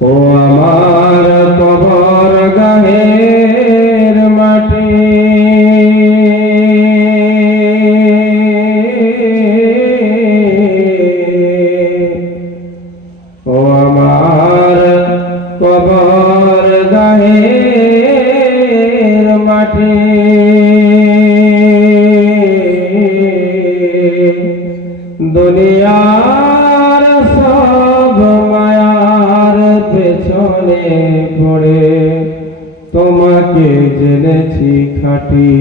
ও আমার কবর গাহের মাটি, ও আমার কবর গাহের মাটি, দুনিয়ার সব মায়ার পেছনে পড়ে তোমাকে জেনেছি খাঁটি।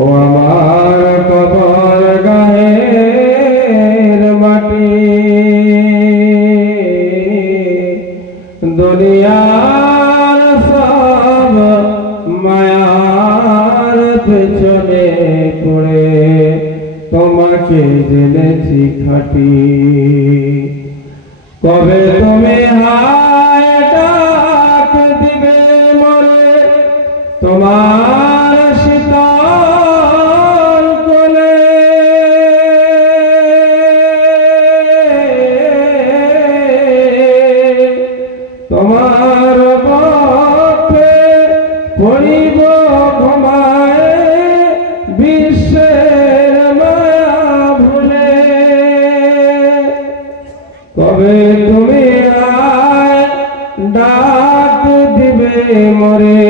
ও আমার কবর গায়ের মাটি, দুনিয়ার সব মায়ার পেছনে পড়ে তোমাকে জেনেছি খাঁটি। কবে তুমি হায় ডাক দিবে মরে তোমার শীতল কোলে, তোমার পথে পড়িব ঘুমায় বিশ্বের মায়া ভুলে। কবে তুমি আয় ডাক দিবে মরে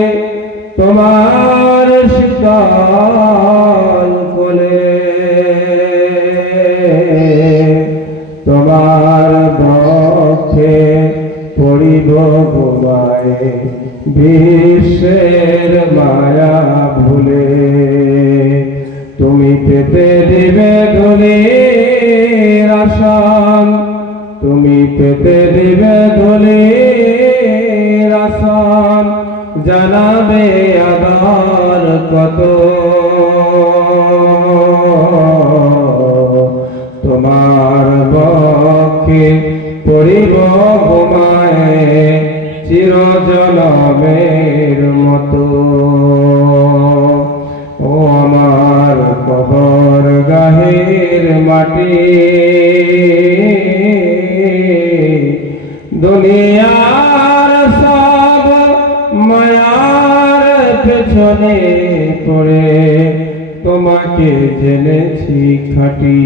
তোমার শীতল কোলে, তোমার বক্ষে পড়িব ঘুমায় বিশ্বের মায়া ভুলে। তুমি পেতে দিবে ধুলির আসন, তুমি পেতে দিবে ধুলির আসন, জানাবে আবার কত তোমার বক্ষে পড়িব ঘুমায় চিরজনমের মতো। ও আমার কবর গাহের মাটি, দুনিয়ার সব মায়ার পেছনে পড়ে তোমাকে জেনেছি খাঁটি।